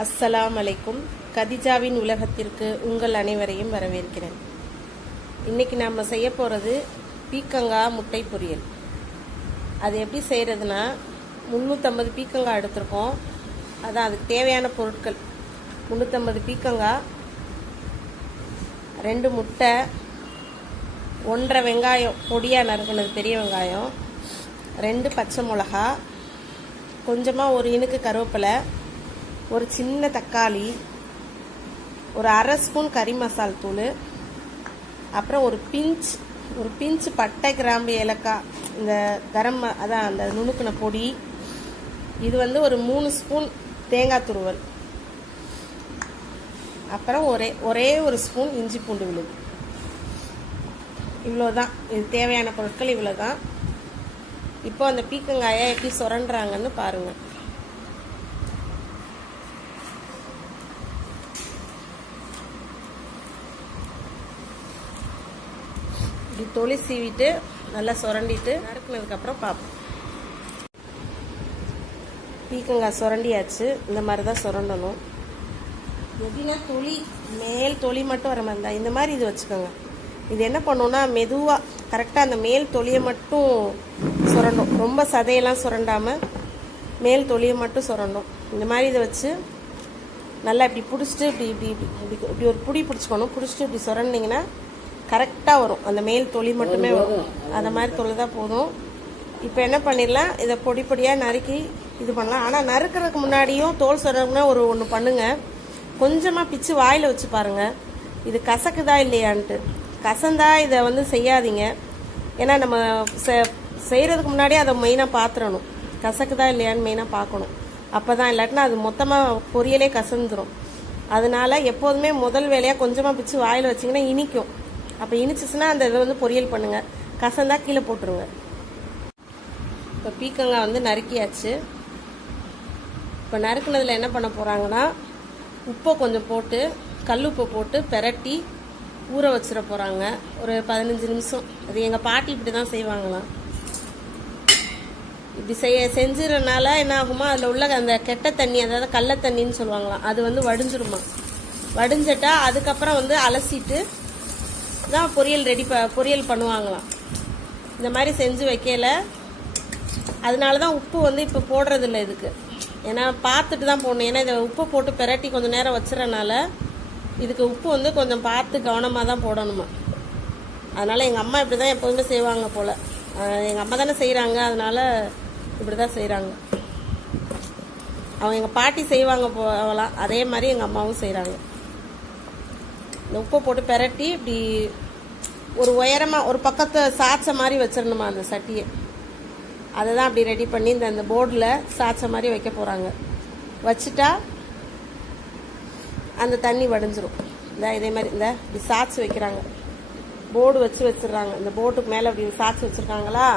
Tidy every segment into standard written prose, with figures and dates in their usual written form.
அஸ்ஸலாம் அலைக்கும். கதிஜாவின் உலகத்திற்கு உங்கள் அனைவரையும் வரவேற்கிறேன். இன்றைக்கி நாம் செய்ய போகிறது பீக்கங்காய் முட்டை பொரியல். அது எப்படி செய்கிறதுனா, 350 பீக்கங்காய் எடுத்திருக்கோம். அதான் அதுக்கு தேவையான பொருட்கள்: 350 பீக்கங்காய், 2 முட்டை, 1.5 வெங்காயம் பொடியாக நறுக்குனது பெரிய வெங்காயம், 2 பச்சை மிளகா, கொஞ்சமாக ஒரு இனுக்கு கருவேப்பிலை, ஒரு சின்ன தக்காளி, ஒரு அரை ஸ்பூன் கறி மசால் தூள், அப்புறம் ஒரு பிஞ்ச் பட்டை, கிராம்பு, ஏலக்காய், இந்த அதான் அந்த நுணுக்கின பொடி. இது ஒரு 3 ஸ்பூன் தேங்காய் துருவல், அப்புறம் ஒரே ஒரு ஸ்பூன் இஞ்சி பூண்டு விழுது. இவ்வளோதான். இது தேவையான பொருட்கள் இவ்வளோதான். இப்போ அந்த பீக்கங்காயை எப்படி சுரண்டுறாங்கன்னு பாருங்கள். இப்படி தொளி சீவிட்டு நல்லா சுரண்டிட்டு நறுக்குனதுக்கப்புறம் பார்ப்போம். பீக்கங்காய் சுரண்டியாச்சு. இந்த மாதிரி தான் சுரண்டணும். எப்படின்னா மேல் தொளி மட்டும் வர மாதிரி தான் இந்த மாதிரி இது வச்சுக்கோங்க. இது என்ன பண்ணுன்னா, மெதுவாக கரெக்டாக அந்த மேல் தொலியை மட்டும் சுரண்டும். ரொம்ப சதையெல்லாம் சுரண்டாமல் மேல் தொலியை மட்டும் சுரண்டும். இந்த மாதிரி இதை வச்சு நல்லா இப்படி பிடிச்சிட்டு இப்படி ஒரு புடி பிடிச்சிக்கணும். பிடிச்சிட்டு இப்படி சுரண்டிங்கன்னா கரெக்டாக வரும். அந்த மேல் தொலி மட்டுமே வரும். அந்த மாதிரி தொலை தான் போதும். இப்போ என்ன பண்ணிடலாம், இதை பொடி பொடியாக நறுக்கி இது பண்ணலாம். ஆனால் நறுக்கிறதுக்கு முன்னாடியும் தோல் சுரணும்னா ஒன்று பண்ணுங்கள். கொஞ்சமாக பிச்சு வாயில் வச்சு பாருங்கள், இது கசக்குதா இல்லையான்ட்டு. கசந்தா இதை செய்யாதீங்க. ஏன்னா நம்ம செய்கிறதுக்கு முன்னாடியே அதை மெயினாக பார்த்துடணும். கசக்குதா இல்லையான்னு மெயினாக பார்க்கணும். அப்போ தான், இல்லாட்டினா அது மொத்தமாக பொரியலே கசந்துடும். அதனால எப்போதுமே முதல் வேலையாக கொஞ்சமாக பிச்சு வாயில் வச்சிங்கன்னா இனிக்கும். அப்போ இனிச்சிச்சுன்னா அந்த இதை பொரியல் பண்ணுங்கள். கசந்தா கீழே போட்டுருங்க. இப்போ பீக்கங்காய் நறுக்கியாச்சு. இப்போ நறுக்குனதில் என்ன பண்ண போகிறாங்கன்னா, உப்பை கொஞ்சம் போட்டு, கல் உப்பை போட்டு பெரட்டி ஊற வச்சிட போகிறாங்க ஒரு 15 நிமிஷம். அது எங்கள் பாட்டி இப்படி தான் செய்வாங்களாம். இப்படி செஞ்சுறதுனால என்ன ஆகுமா, அதில் உள்ள அந்த கெட்ட தண்ணி, அதாவது கடல தண்ணின்னு சொல்லுவாங்களாம், அது வடிஞ்சிருமா. வடிஞ்சிட்டா அதுக்கப்புறம் அலசிட்டு தான் பொரியல் பண்ணுவாங்களாம். இந்த மாதிரி செஞ்சு வைக்கல. அதனால தான் உப்பு இப்போ போடுறதில்ல இதுக்கு. ஏன்னா பார்த்துட்டு தான் போடணும். ஏன்னா இதை உப்பு போட்டு பெரட்டி கொஞ்சம் நேரம் வச்சுறனால இதுக்கு உப்பு கொஞ்சம் பார்த்து கவனமாக தான் போடணுமா. அதனால் எங்கள் அம்மா இப்படி தான் எப்போதுமே செய்வாங்க போல். எங்கள் அம்மா தானே செய்கிறாங்க, அதனால் இப்படி தான் செய்கிறாங்க. அவங்க எங்கள் பாட்டி செய்வாங்க போகலாம், அதே மாதிரி எங்கள் அம்மாவும் செய்கிறாங்க. இந்த உப்பை போட்டு பெரட்டி இப்படி ஒரு உயரமாக ஒரு பக்கத்தை சாய்ச்ச மாதிரி வச்சிடணுமா அந்த சட்டியை. அதை தான் அப்படி ரெடி பண்ணி இந்த போர்டில் சாய்ச்ச மாதிரி வைக்க போகிறாங்க. வச்சுட்டா அந்த தண்ணி வடிஞ்சிரும். இதே மாதிரி இப்படி சாய்ச்சி வைக்கிறாங்க. போர்டு வச்சிடுறாங்க. இந்த போர்டுக்கு மேலே இப்படி சாய்ச்சி வச்சுருக்காங்களா.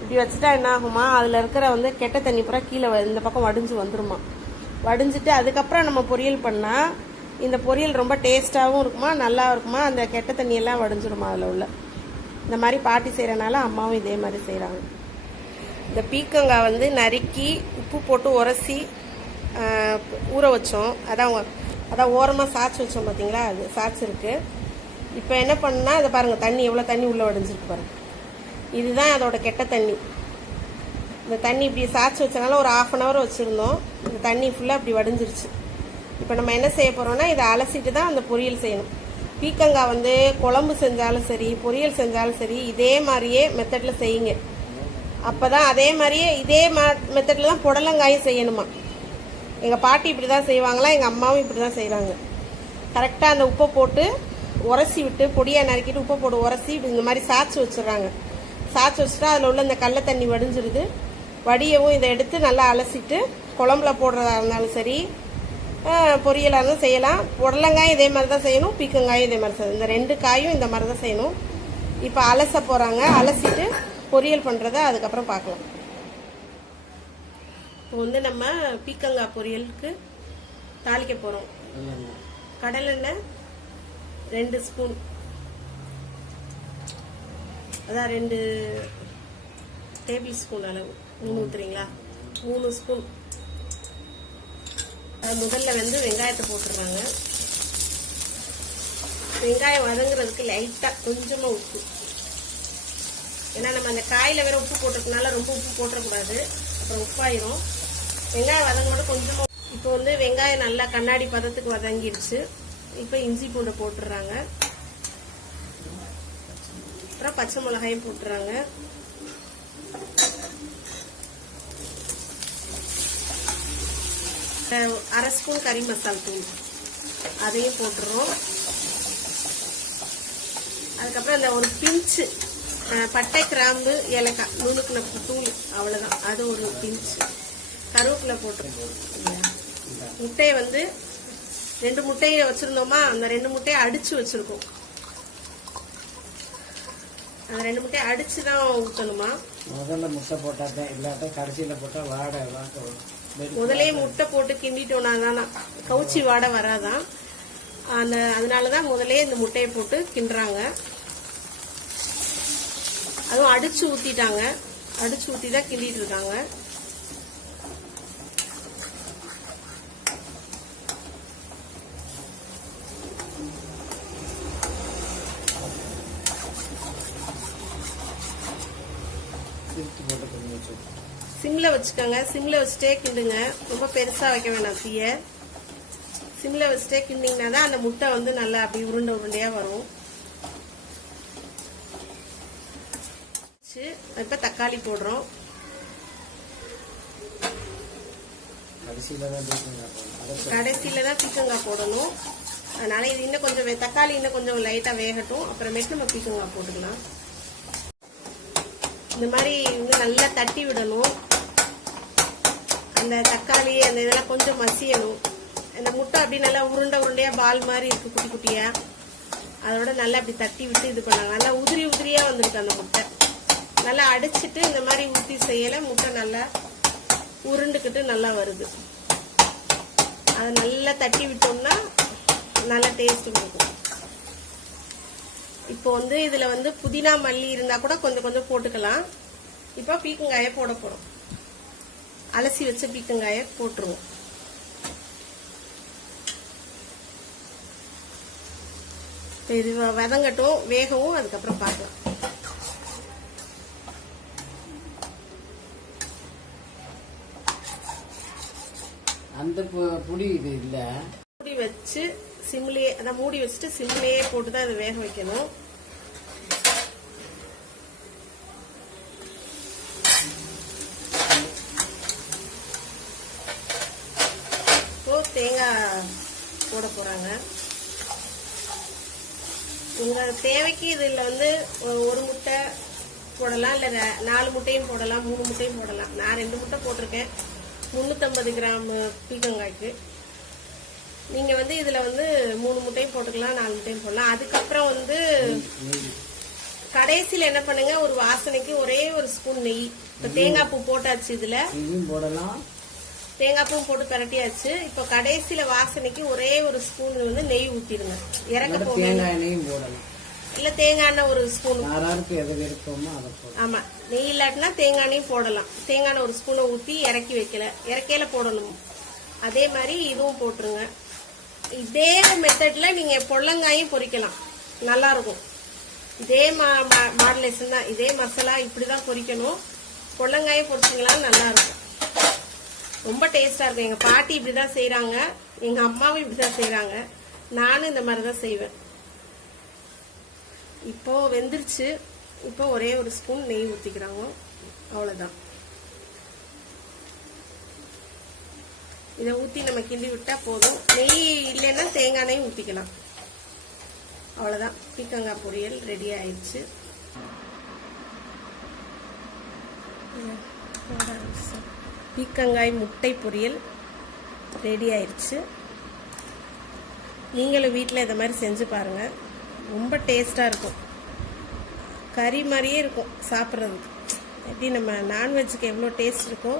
இப்படி வச்சுட்டா என்ன ஆகுமா, அதில் இருக்கிற கெட்ட தண்ணி பூரா கீழே இந்த பக்கம் வடிஞ்சு வந்துருமா. வடிஞ்சிட்டு அதுக்கப்புறம் நம்ம பொரியல் பண்ணால் இந்த பொரியல் ரொம்ப டேஸ்ட்டாகவும் இருக்குமா, நல்லா இருக்குமா. அந்த கெட்ட தண்ணியெல்லாம் வடிஞ்சிருமா அதில் உள்ள. இந்த மாதிரி பாட்டி செய்கிறனால அம்மாவும் இதே மாதிரி செய்கிறாங்க. இந்த பீக்கங்காய் நறுக்கி உப்பு போட்டு உரசி ஊற வச்சோம். அதான் ஓரமாக சாய்ச்சி வச்சோம் பார்த்தீங்களா, அது சாய்ச்சிருக்கு. இப்போ என்ன பண்ணால் இதை பாருங்கள், தண்ணி எவ்வளோ தண்ணி உள்ளே வடிஞ்சிருக்கு பாருங்கள். இதுதான் அதோட கெட்ட தண்ணி. இந்த தண்ணி இப்படி சாய்ச்சி வச்சனால ஒரு 1/2 hour வச்சுருந்தோம். இந்த தண்ணி ஃபுல்லாக இப்படி வடிஞ்சிருச்சு. இப்போ நம்ம என்ன செய்ய போகிறோம்னா, இதை அலசிட்டு தான் அந்த பொரியல் செய்யணும். பீக்கங்காய் குழம்பு செஞ்சாலும் சரி, பொரியல் செஞ்சாலும் சரி, இதே மாதிரியே மெத்தடில் செய்யுங்க. அப்போ தான் அதே மாதிரியே இதே மெத்தடில் தான் புடலங்காயும் செய்யணுமா. எங்கள் பாட்டி இப்படி தான் செய்வாங்களாம், எங்கள் அம்மாவும் இப்படி தான் செய்கிறாங்க. கரெக்டாக அந்த உப்பை போட்டு உரசி விட்டு, பொடியாக நறுக்கிட்டு உப்பை போட்டு உரசி இந்த மாதிரி சாய்ச்சி வச்சுடுறாங்க. சாய்ச்சி வச்சுட்டா அதில் உள்ள இந்த கடல தண்ணி வடிஞ்சிருது. வடியவும் இதை எடுத்து நல்லா அலசிட்டு குழம்புல போடுறதா இருந்தாலும் சரி, பொரியலாக இருந்தாலும் செய்யலாம். புடலங்காயும் இதே மாதிரி தான் செய்யணும், பீக்கங்காயும் இதே மாதிரி செய்யணும். இந்த 2 காயும் இந்த மாதிரி தான் செய்யணும். இப்போ அலச போகிறாங்க. அலசிட்டு பொரியல் பண்ணுறத அதுக்கப்புறம் பார்க்கலாம். இப்போ நம்ம பீக்கங்காய் பொரியலுக்கு தாளிக்க போகிறோம். கடலெண்ணெய் 2 ஸ்பூன், அதான் 2 டேபிள் ஸ்பூன் அளவு. 3 ஊற்றுறீங்களா? 3 ஸ்பூன். முதல்ல வந்து வெங்காயத்தை போட்டுடுறாங்க. வெங்காயம் வதங்குறதுக்கு லைட்டாக கொஞ்சமாக உப்பு, ஏன்னா நம்ம அந்த காயில் வேற உப்பு போட்டிருக்கனால ரொம்ப உப்பு போட்டுறக்கூடாது, அப்புறம் உப்பாயிரும். வெங்காயம் வதங்கோட கொஞ்சமாக. இப்போ வந்து வெங்காயம் நல்லா கண்ணாடி பதத்துக்கு வதங்கிடுச்சு. இப்போ இஞ்சி பூண்டை போட்டுடுறாங்க. அப்புறம் பச்சை மிளகாயும் போட்டுறாங்க. அரை ஸ்பூன் கறி மசாலா தூள் அதையும் போட்டுறோம். அதுக்கப்புறம் அந்த ஒரு பிஞ்சு பட்டை கிராம்பு ஏலக்காய் நுணுக்குன தூள், அவ்வளவுதான், அது ஒரு பிஞ்சு. கருவேப்பிலை போட்டுருக்கோம். முட்டையை வந்து 2 முட்டையை வச்சிருந்தோமா, அந்த 2 முட்டையை அடிச்சு வச்சிருக்கோம். அந்த 2 முட்டையை அடிச்சுதான் ஊற்றணுமா. முதல்ல முட்டை போட்டாதான், இல்லாட்ட கடைசியில போட்டா வாடை. முதலே முட்டை போட்டு கிண்டிட்டோம்னா தானே கவுச்சி வாடை வராதான். அதனாலதான் முதலே இந்த முட்டையை போட்டு கிண்டுறாங்க. அதுவும் அடிச்சு ஊத்திட்டாங்க, அடிச்சு ஊத்தி தான் கிண்டிட்டு இருக்காங்க. சிம்ல வச்சுக்கோங்க, சிம்ல வச்சுட்டே கிண்டுங்க, ரொம்ப பெருசா வைக்க வேணாம் தீய. சிம்ல வச்சுட்டே கிண்டிங்கன்னா தான் அந்த முட்டை வந்து நல்லா அப்படி உருண்டை உருண்டையா வரும். இப்ப தக்காளி போடுறோம். கடைசியில தான் பீக்கங்காய் போடணும். அதனால இது இன்னும் கொஞ்சம் தக்காளி இன்னும் கொஞ்சம் லைட்டா வேகட்டும், அப்புறமேட்டு நம்ம பீக்கங்காய் போட்டுக்கலாம். இந்த மாதிரி வந்து நல்லா தட்டி விடணும். அந்த தக்காளி அந்த இதெல்லாம் கொஞ்சம் மசியணும். அந்த முட்டை அப்படி நல்லா உருண்டை உருண்டையா பால் மாதிரி இருக்கு, குட்டி குட்டியா. அதோட நல்லா அப்படி தட்டி விட்டு இது பண்ணாங்க. நல்லா உதிரி உதிரியா வந்திருக்கு அந்த முட்டை. நல்லா அடிச்சுட்டு இந்த மாதிரி ஊற்றி செய்யல முட்டை நல்லா உருண்டுக்கிட்டு நல்லா வருது. அதை நல்லா தட்டி விட்டோம்னா நல்லா டேஸ்ட் கொடுக்கும். இப்போ வந்து இதுல வந்து புதினா மல்லி இருந்தா கூட கொஞ்சம் கொஞ்சம் போட்டுக்கலாம். இப்போ பீக்கங்காய போட போறோம். அலசி வச்ச பீக்கங்காய போட்டுருவோம். இது வதங்கட்டும், வேகவும், அதுக்கப்புறம் பார்க்கலாம். அந்த புடி இது இல்ல, மூடி வச்சு சிம்லேயே, அதான் மூடி வச்சுட்டு சிம்லேயே போட்டுதான் அதை வேக வைக்கணும். இப்போ தேங்காய் போட போறாங்க. உங்க தேவைக்கு இதுல வந்து 1 முட்டை போடலாம், இல்ல 4 முட்டையும் போடலாம், 3 முட்டையும் போடலாம். நான் 2 முட்டை போட்டிருக்கேன் 350 கிராம் பீக்கங்காய்க்கு. நீங்க வந்து இதுல வந்து 3 முட்டையும் போட்டுக்கலாம், 4 முட்டையும் போடலாம். அதுக்கப்புறம் வந்து கடைசியில என்ன பண்ணுங்க, ஒரு வாசனைக்கு ஒரே ஒரு ஸ்பூன் நெய். இப்ப தேங்காய் பூ போட்டாச்சு, இதுல போடலாம், தேங்காய் பூ போட்டு பரட்டியாச்சு. இப்ப கடைசியில வாசனைக்கு ஒரே ஒரு ஸ்பூன் வந்து நெய் ஊத்திடுங்க. இறக்க போங்க, இல்ல தேங்காய் எண்ணெய் ஒரு ஸ்பூன். ஆமா, நெய் இல்லாட்டினா தேங்காய் எண்ணெயும் போடலாம். தேங்காய் எண்ணெய் ஒரு ஸ்பூனை ஊத்தி இறக்கி வைக்கல, இறக்கையில போடணும். அதே மாதிரி இதுவும் போட்டுருங்க. இதே மெத்தட்ல நீங்க பொள்ளங்காயும் பொரிக்கலாம், நல்லா இருக்கும். இதே மாடலேஷன் தான், இதே மசாலா இப்படிதான் பொரிக்கணும். பொள்ளங்காயும் பொரிச்சிங்களா நல்லா இருக்கும், ரொம்ப டேஸ்டா இருக்கும். எங்க பாட்டி இப்படிதான் செய்யறாங்க, எங்க அம்மாவும் இப்படிதான் செய்யறாங்க, நானும் இந்த மாதிரிதான் செய்வேன். இப்போ வெந்துருச்சு. இப்போ ஒரே ஒரு ஸ்பூன் நெய் ஊத்திக்கிறாங்க, அவ்வளவுதான். இதை ஊத்தி நம்ம கிண்டி விட்டா போதும். நெய் இல்லைன்னா தேங்காய் நெய் ஊத்திக்கலாம், அவ்வளவுதான். பீக்கங்காய் பொரியல் ரெடி ஆயிடுச்சு. பீக்கங்காய் முட்டை பொரியல் ரெடி ஆயிடுச்சு. நீங்களும் வீட்டில் இதை மாதிரி செஞ்சு பாருங்க, ரொம்ப டேஸ்டா இருக்கும். கறி மாதிரியே இருக்கும் சாப்பிட்றதுக்கு. எப்படி நம்ம நான்வெஜ்ஜுக்கு எவ்வளோ டேஸ்ட் இருக்கோ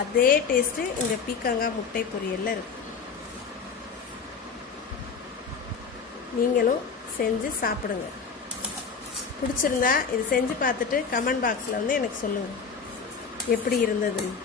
அதே டேஸ்ட்டு இந்த பீக்கங்காய் முட்டை பொரியல்ல இருக்கு. நீங்களும் செஞ்சு சாப்பிடுங்க. பிடிச்சிருந்தா இது செஞ்சு பார்த்துட்டு கமெண்ட் பாக்ஸில் வந்து எனக்கு சொல்லுங்கள் எப்படி இருந்ததுன்னு.